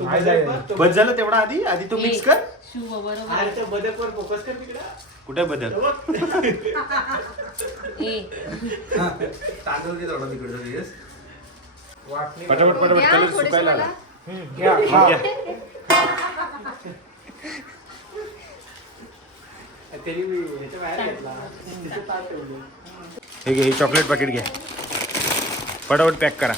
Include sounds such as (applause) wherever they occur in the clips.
बस झालं तेवढा आधी. आधी तो मिक्स कर. शुभ बरोबर. अरे ते बदकवर फोकस कर तिकडे. कुठे बदल? ए. तांदूळ घे थोडा तिकडचा दिवस वाटणी पटापट पटापट द्या कलर थोडेसे सुकायला मला. आला. घ्या. मग घ्या. तरी मी ह्याच्या बाहेर घेतला. तिथे ताट ठेवलं. हे घे हे चॉकलेट पॅकेट घ्या पटापट पॅक करा.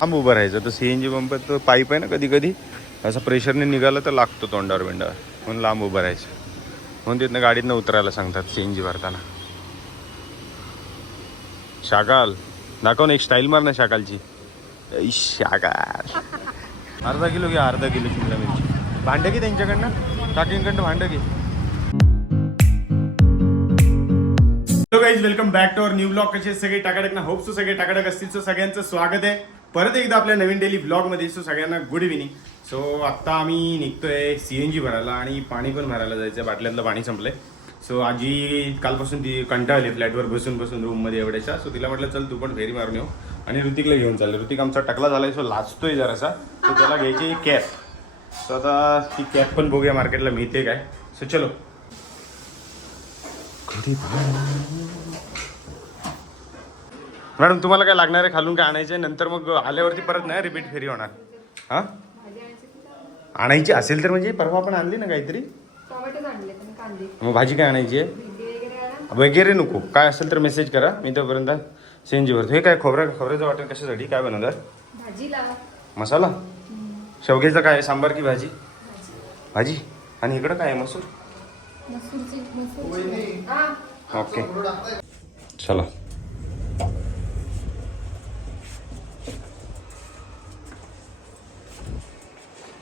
थांब उभं राहायचं. तर सी एन जी पंप तर पाईप आहे ना कधी कधी असं प्रेशरने निघालं तर लागतो तोंडावर बिंडावर. म्हणून लांब उभं राहायचं. म्हणून तिथनं गाडीतनं उतरायला सांगतात सी एन जी भरताना. शाकाल दाखव ना एक स्टाईल मार ना शाकालची. शाकाल. अर्धा किलो घ्या अर्धा किलो शिमला मिरची. भांडं घे त्यांच्याकडनं. काकींकडनं भांडं की hello guys welcome back to our new blog कसे सगळे टाकाडक ना होप सो सगळे टाकाडक असतील. सो सगळ्यांचं स्वागत आहे. परत एकदा आपल्या नवीन डेली ब्लॉगमध्ये सो सगळ्यांना गुड इव्हिनिंग सो आत्ता आम्ही निघतोय सी एन जी भरायला आणि पाणी पण भरायला जायचं बाटल्यातलं पाणी संपलंय. सो आजी कालपासून ती कंटाळली फ्लॅटवर बसून बसून रूममध्ये एवढ्याच्या. सो तिला म्हटलं चल तू पण फेरी मारून येऊ. आणि ऋतिकला घेऊन चाललं. ऋतिक आमचा टकला झालाय सो लाचतोय जरासा. सो त्याला घ्यायची कॅप. सो आता ती कॅप पण बघूया मार्केटला मिळते काय. सो चलो. मॅडम तुम्हाला काय लागणार आहे खालून काय आणायचं? आहे नंतर मग आल्यावरती परत नाही रिपीट फेरी होणार. हां? आणायची असेल तर म्हणजे परवा पण आणली ना काहीतरी? टोमॅटोज आणले आणि कांदे. मग भाजी काय आणायची आहे? वगैरे नको. काय असेल तर मेसेज करा. मी तोपर्यंत सीएनजी भरतो. हे काय खोबऱ्या खोबऱ्याचं वाटण कशासाठी? काय बनवणार? भाजी लावा मसाला शेवग्याचं काय? आहे? सांबार की भाजी? भाजी. आणि इकडं काय आहे? मसूर? हा. ओके. चला.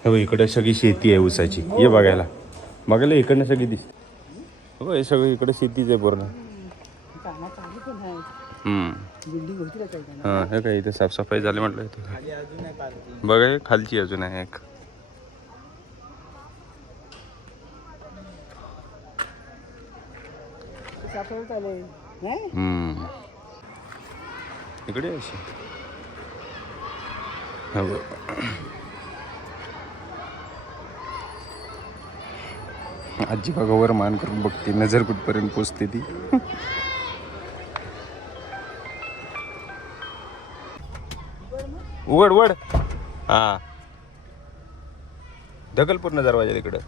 हो इकडे सगळी शेती आहे ऊसाची. ये बघायला. बघायला इकडनं सगळी दिसते हो हे सगळं इकडे शेतीच आहे पूर्ण. हम्म. हा हे काय इथे साफसफाई झाली म्हटलं इथे. बघा खालची अजून आहे एक. इकडे अशी हा बघ. आजी बघा वर मान करून बघते नजर कुठपर्यंत पोचते ती. उघड उघड. हा. ढकल पूर्ण दरवाजा तिकडं.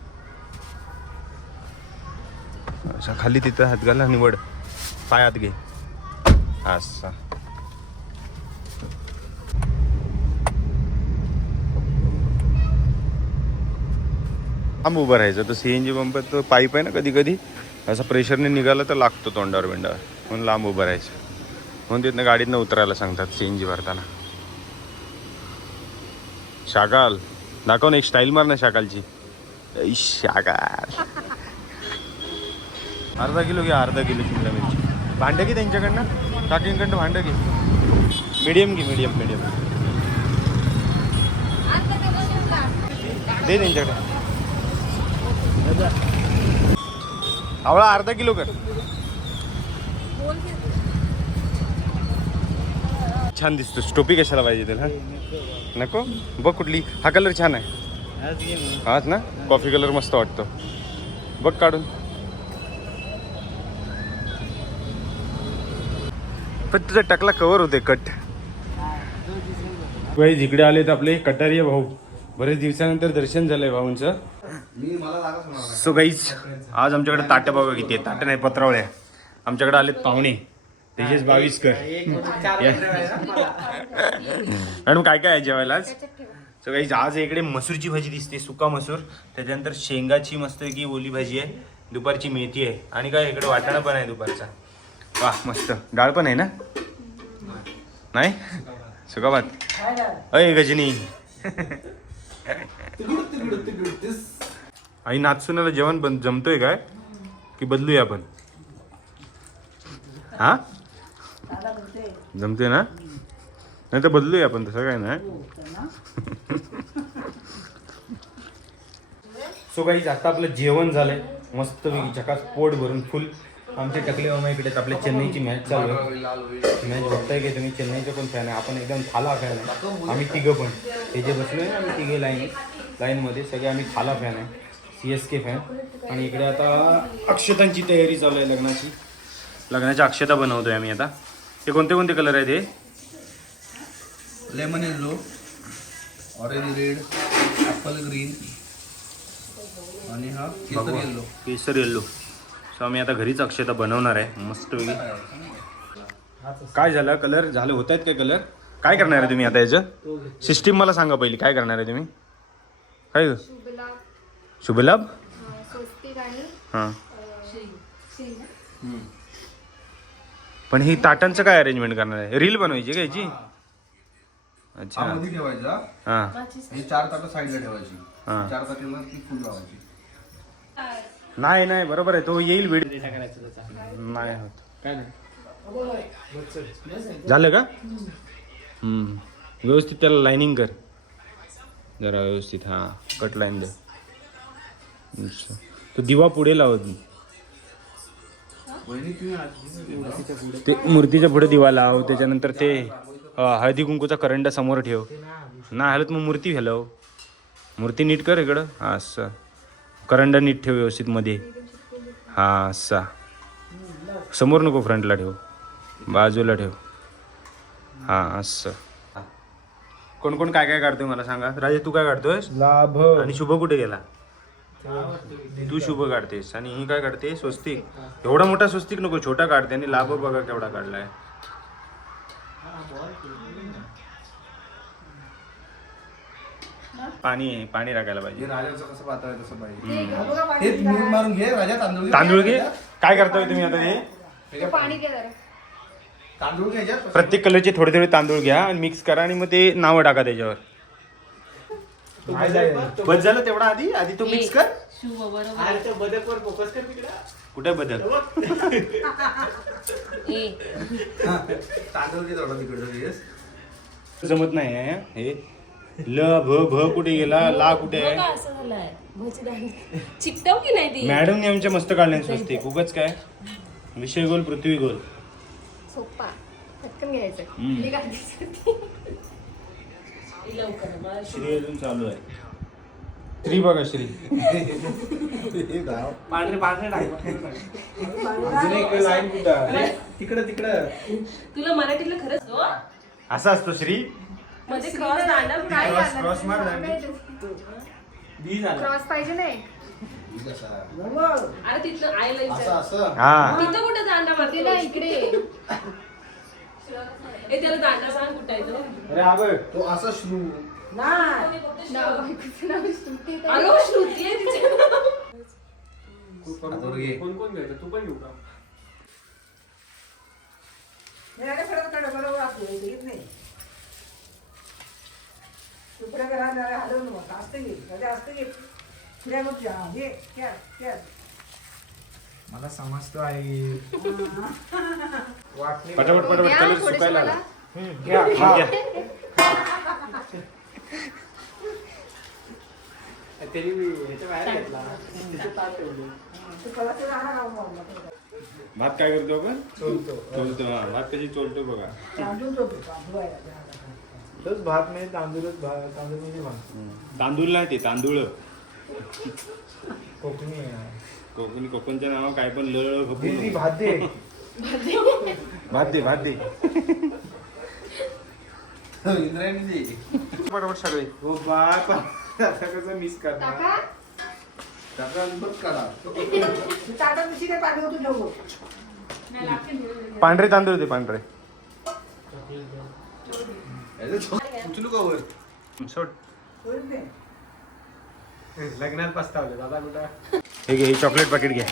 असा खाली तिथं हात घाला आणि वड. पाय हात घे. असा. लांब उभं राहायचं. तर सी एन जी पंप तर पाईप आहे ना कधी कधी असं प्रेशरने निघालं तर लागतो तोंडावर बिंडावर. म्हणून लांब उभं राहायचं. म्हणून तिथनं गाडीतनं उतरायला सांगतात सी एन जी भरताना. शाकाल दाखव ना एक स्टाईल मार ना शाकालची. ऐ, शाकाल. अर्धा किलो घ्या अर्धा किलो शिमला मिरची. भांडं घे त्यांच्याकडनं. काकींकडनं भांडं घे. मीडियम घे मीडियम मीडियम दे त्यांच्याकडे. आवळा अर्धा किलो कर. छान दिसतो टोपी कशाला पाहिजे त्याला? नको? बघ कुठली. हा कलर छान आहे. हाच ना? कॉफी कलर मस्त वाटतो. बघ काढून. पण तुझा टकला कवर होते कट भाई जिकडे आले तर आपले कटारी भाऊ. बरेच दिवसानंतर दर्शन झालंय भाऊंचं. सो गाईज आज आमच्याकडे ताटं बघा किती आहे ताटं नाही पत्रावळ्या. आमच्याकडे आलेत पाहुणे. तेजेश बावीसकर. मॅडम काय काय आहे जेवायला आज? सो गाईज आज इकडे मसूरची भाजी दिसते सुका मसूर. त्याच्यानंतर शेंगाची मस्त की ओली भाजी आहे. दुपारची मेथी आहे. आणि काय इकडे वाटाणा पण आहे दुपारचा. वा मस्त. डाळ पण आहे ना? नाही? सुका भात. अय गजनी. आई नाचसुनाला जेवण बन जमतोय काय? की बदलूया आपण? हा? जमते ना? नाही तर बदलूया आपण तसं काय नाही. (laughs) सो काही आता आपलं जेवण झालंय. मस्त चकास पोट भरून फुल. आमचे टकले मामा इकडे आपल्या चेन्नईची मॅच चालू आहे. मॅच बघताय की तुम्ही? चेन्नईचे पण फॅन आहे. आपण एकदम थाला फॅन आहे. आम्ही तिघं पण. हे जे बसलोय ना आम्ही तिघे लाईन लाईनमध्ये सगळे आम्ही थाला फॅन आहे. सी एस के फॅन आणि इकडे आता अक्षतांची तयारी चालू आहे लग्नाची. लग्नाच्या अक्षता बनवतोय आम्ही आता. हे कोणते कोणते कलर आहेत हे? Lemon yellow orange red apple green आणि हा केसर येल्लो केसर येल्लो सो आम्ही आता घरीच अक्षता बनवणार आहे. मस्त काय झालं? कलर झालं होत आहेत काय कलर? काय करणार आहे तुम्ही आता याचं? सिस्टीम मला सांगा पहिली काय करणार आहे तुम्ही? काय? शुभलाभ? हां. अं, श्री ना? पण ही ताटांचं काय अरेंजमेंट करणार आहे? रील बनवायची का याची? अच्छा. हा मध्ये ठेवायचा. हां. हे चार ताटं साईडला ठेवायची. हा. चार ताटांना ती फुल लावायची. नाही नाही बरोबर आहे. तो येईल व्हिडिओ करायचं त्याचा नाही होत. काय नाही. झालं का? हम्म. व्यवस्थित त्याला लाईनिंग कर. जरा व्यवस्थित हां. कट लाईन दे. अच्छा. तो दिवा पुढे लावत ते मूर्तीच्या पुढे दिवा लाव. त्याच्यानंतर ते अं, हळदी कुंकूचा करंडा समोर ठेव. नाही हलत मग मूर्ती हलव मूर्ती नीट कर इकडं. हां असं. करंडा नीट ठेव व्यवस्थित मध्ये. हां असा समोर नको फ्रंटला ठेव. बाजूला ठेव. हां असं. कोण कोण काय काय काढतोय मला सांगा? राजे तू काय काढतोयस? लाभ. आणि शुभ कुठे गेला? तू शुभ काढतेस. आणि ही काय काढते स्वस्तिक. एवढा मोठा स्वस्तिक नको छोटा काढते. आणि लाभ बघा केवढा काढलाय. पाणी आहे पाणी टाकायला हे पाहिजे राजाचं कसं पातळ आहे तसं पाहिजे. ते हे मूठ मारून घे राजा तांदूळ घे. तांदूळ घे. काय करताय तुम्ही आता हे? पाणी जरा. तांदूळ घ्यायच्यात प्रत्येक कलरचे थोडे थोडे तांदूळ घ्या आणि मिक्स करा आणि मग ते नावं टाका त्याच्यावर. बस झालं तेवढा आधी? आधी तू मिक्स कर. शुभ बरोबर. अरे ते बदकवर फोकस कर तिकडे. कुठे बदल? ए तांदूळ घे थोडा तिकडचं येस जमत नाही आहे हे. ल भ भ कुठे गेला? ला कुठे आहे? असं झालंय. भजी चिकटव की नाही ती? मॅडमने आमच्या मस्त काढल्या स्वस्ती उगाच काय? विषय गोल पृथ्वी गोल. सोप्पा. पटकन घ्यायचं. हम्म. मी काढते होती. लवकर मला शुभ श्री अजून चालू आहे. श्री बघा श्री. पांढरे पांढरे टाक. अजून एक लाईन कुठं तिकडं तिकडं. तुला मराठीला खरंच हो? असा असतो श्री. मध्ये क्रॉस दांडा काय क्रॉस- झालं? क्रॉस मार. बी झालं. क्रॉस पाहिजे नाही. अरे तिथलं आईला असं विचार. असं? हा. तिथं कुठं दांडा ते ना मारते इकडे. ए त्याला दांडा सांग कुठं आहे तो? अरे बघ. तो असं श्रू. नाव बायकोचं नाव श्रुती तर- अगं श्रुती आहे तिचे तांदूळ घे कोण कोण घ्यायचं तू पण घेऊ का मला समजतो आहे. वाटणी पटापट पटापट कलर थोडेसे सुकायला मला. आला. घ्या. मग द्या. तरी मी ह्याच्या बाहेर घेतला. तिथे ताट ठेवले. भात काय करतो आपण? चोलतो. हा भात कशी चोलतो बघा. तोच भात नाही तांदूळच भात तांदूळ म्हणजे भात तांदूळ नाही ते तांदूळ. कोकणी आहे. कोकणी कोकणचं नाव काय पण लळ दीदी भात दे. भात दे भात दे. इंद्रायणी दे. बरोबर सगळे हो बाप. आता कसं मिस करणार? बघ. काढा पांढरे तांदूळ दे पांढरे. उचलू का वर सोड. लग्नात पस्तावले. दादा कुठं? हे घे हे चॉकलेट पॅकेट घ्या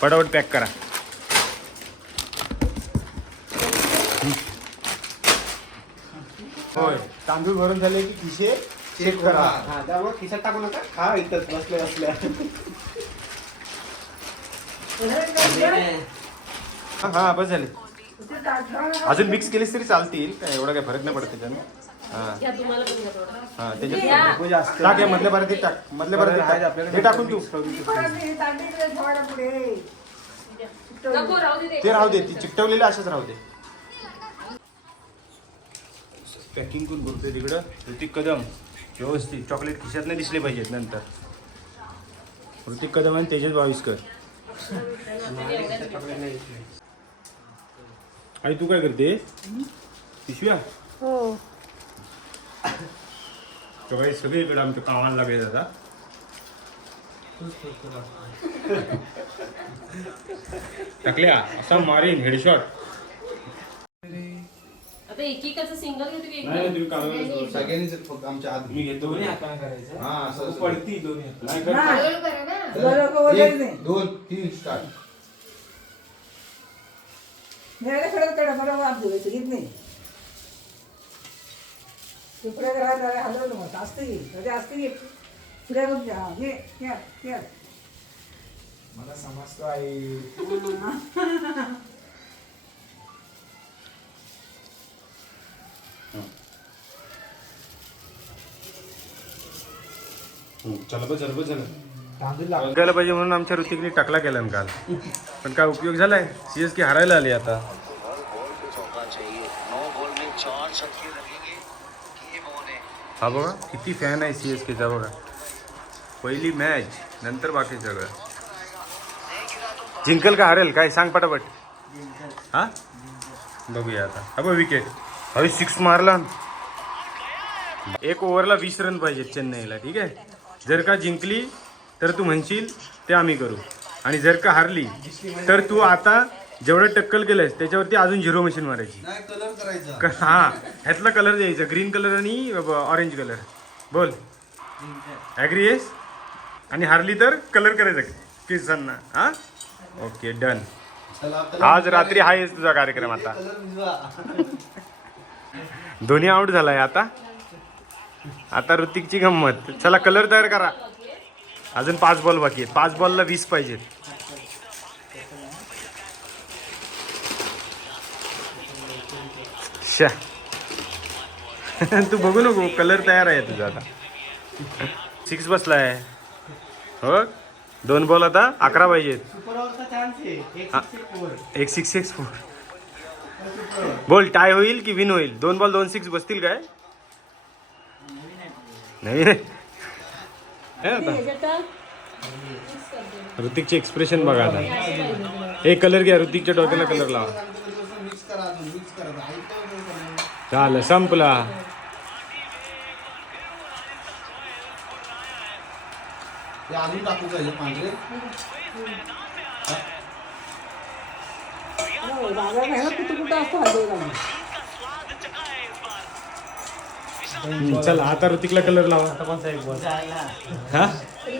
फटाफट पॅक करा. होय तांदूळ भरून झाले की खिशे चेक करा. हा त्यामुळे खिशात टाकू नका. हा इथंच बसल्या बसल्या. हा हा बस झाले. अजून मिक्स केलीस तरी चालतील काय एवढा काय फरक नाही पडत त्याच्यानं हा. घ्या तुम्हाला पण घ्या थोडं. हा या. त्याच्यात नको जास्त टाक हे मधल्या परत टाक. मधल्या टाक. आपल्याकडे हे टाकून तू नको राहू दे ते. ते राहू दे ती चिकटवलेले असेच राहू दे. पॅकिंग करून बघतोय तिकडं. ऋतिक कदम. व्यवस्थित. चॉकलेट खिशात नाही दिसले पाहिजेत नंतर. ऋतिक कदम आणि तेजस बावीसकर (laughs) (laughs) आई तू काय करते? पिशव्या हो. सगळे सगळीकडे आमच्या कामाला लागले आता. टाकल्या? असा मारीन हेडशॉट आता एकेकाचं सिंगल घेतो की नाही एकदम तुम्ही कामाला सगळ्यांनीच फक्त आमच्या आत. मी घेतो दोन्ही हाताने करायचं? हा असं. पडती दोन्ही नाही कर. ना. एक, दोन तीन स्टार्ट खरंच कडा बरोबर आप धुवायचं घेत नाही. तुकडे राहत हलवलं मग असतं घे कधी असतं घे पुढे बघ हा घे घ्या घ्या मला समजतो आई. हम्म, चला बस झालं बस झालं तांदूळ पाहिजे म्हणून आमच्या ऋतिकने टाकला केला काल. पण काय उपयोग झालाय सीएस के हारायला आली आता. हा बघा किती फॅन आहे सीएस केचा बघा. पहिली मॅच नंतर बाकी सगळं. जिंकल का हारेल? काय? सांग पटापट. हा? बघूया आता. हा बघ विकेट अरे सिक्स मारला. एक ओव्हरला वीस रन पाहिजेत चेन्नईला ठीक आहे? जर का जिंकली तर तू म्हणशील ते आम्ही करू. आणि जर का हारली तर तू आता जेवढं टक्कल केलंयस त्याच्यावरती अजून झिरो मशीन मारायची. नाही कलर करायचा. क- हा ह्यातला कलर द्यायचा ग्रीन कलर आणि ऑरेंज कलर बोल. ॲग्री येस आणि हारली तर कलर करायचा केसांना. हा? ओके डन आज रात्री हा येस तुझा कार्यक्रम आता. दोन्ही आउट झालाय आता. आता ऋतिकची गंमत. चला कलर तयार करा. अजून पाच बॉल बाकी आहेत. पाच बॉलला वीस पाहिजेत शा. तू बघू नको कलर तयार आहे तुझा आता. सिक्स बसलाय. हो? दोन बॉल आता अकरा पाहिजेत एक सिक्स सिक्स फोर बोल टाय होईल की विन होईल? दोन बॉल दोन सिक्स बसतील काय? नवीन आहे ऋतिकचे एक्सप्रेशन बघा आता. एक कलर घ्या ऋतिकच्या डोक्याला कलर लावा. मिक्स करा अजून मिक्स करा ऐकतो नाही कलर. झालं संपला कुठं कुठं असतं हम्म, चला आता ऋतिकला कलर लावा. आता कोणता एक बॉल? हा? ही?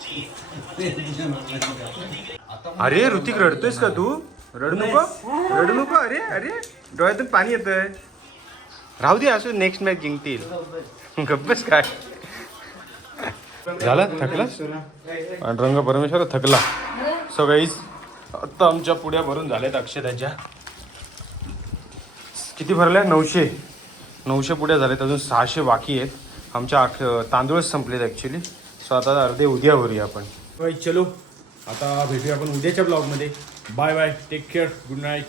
ही? अरे ऋतिक रडतोयस का तू? रडू नको. रडू नको. अरे अरे डोळ्यातून पाणी येतंय. राहू दे असं नेक्स्ट मॅच जिंकतील. गप्पच काय? झाला थकला? रंग परमेश्वर थकला. सो गाईज आता आमच्या पुड्या भरून झाल्यात अक्षताच्या. किती भरल्या? नऊशे. नऊशे पुढे झालेत. अजून सहाशे बाकी आहेत. आमच्या आख तांदूळच संपलेत ॲक्च्युली सो आता अर्धे उद्या भरूया आपण. चलो. आता भेटूया आपण उद्याच्या ब्लॉगमध्ये bye bye take care good night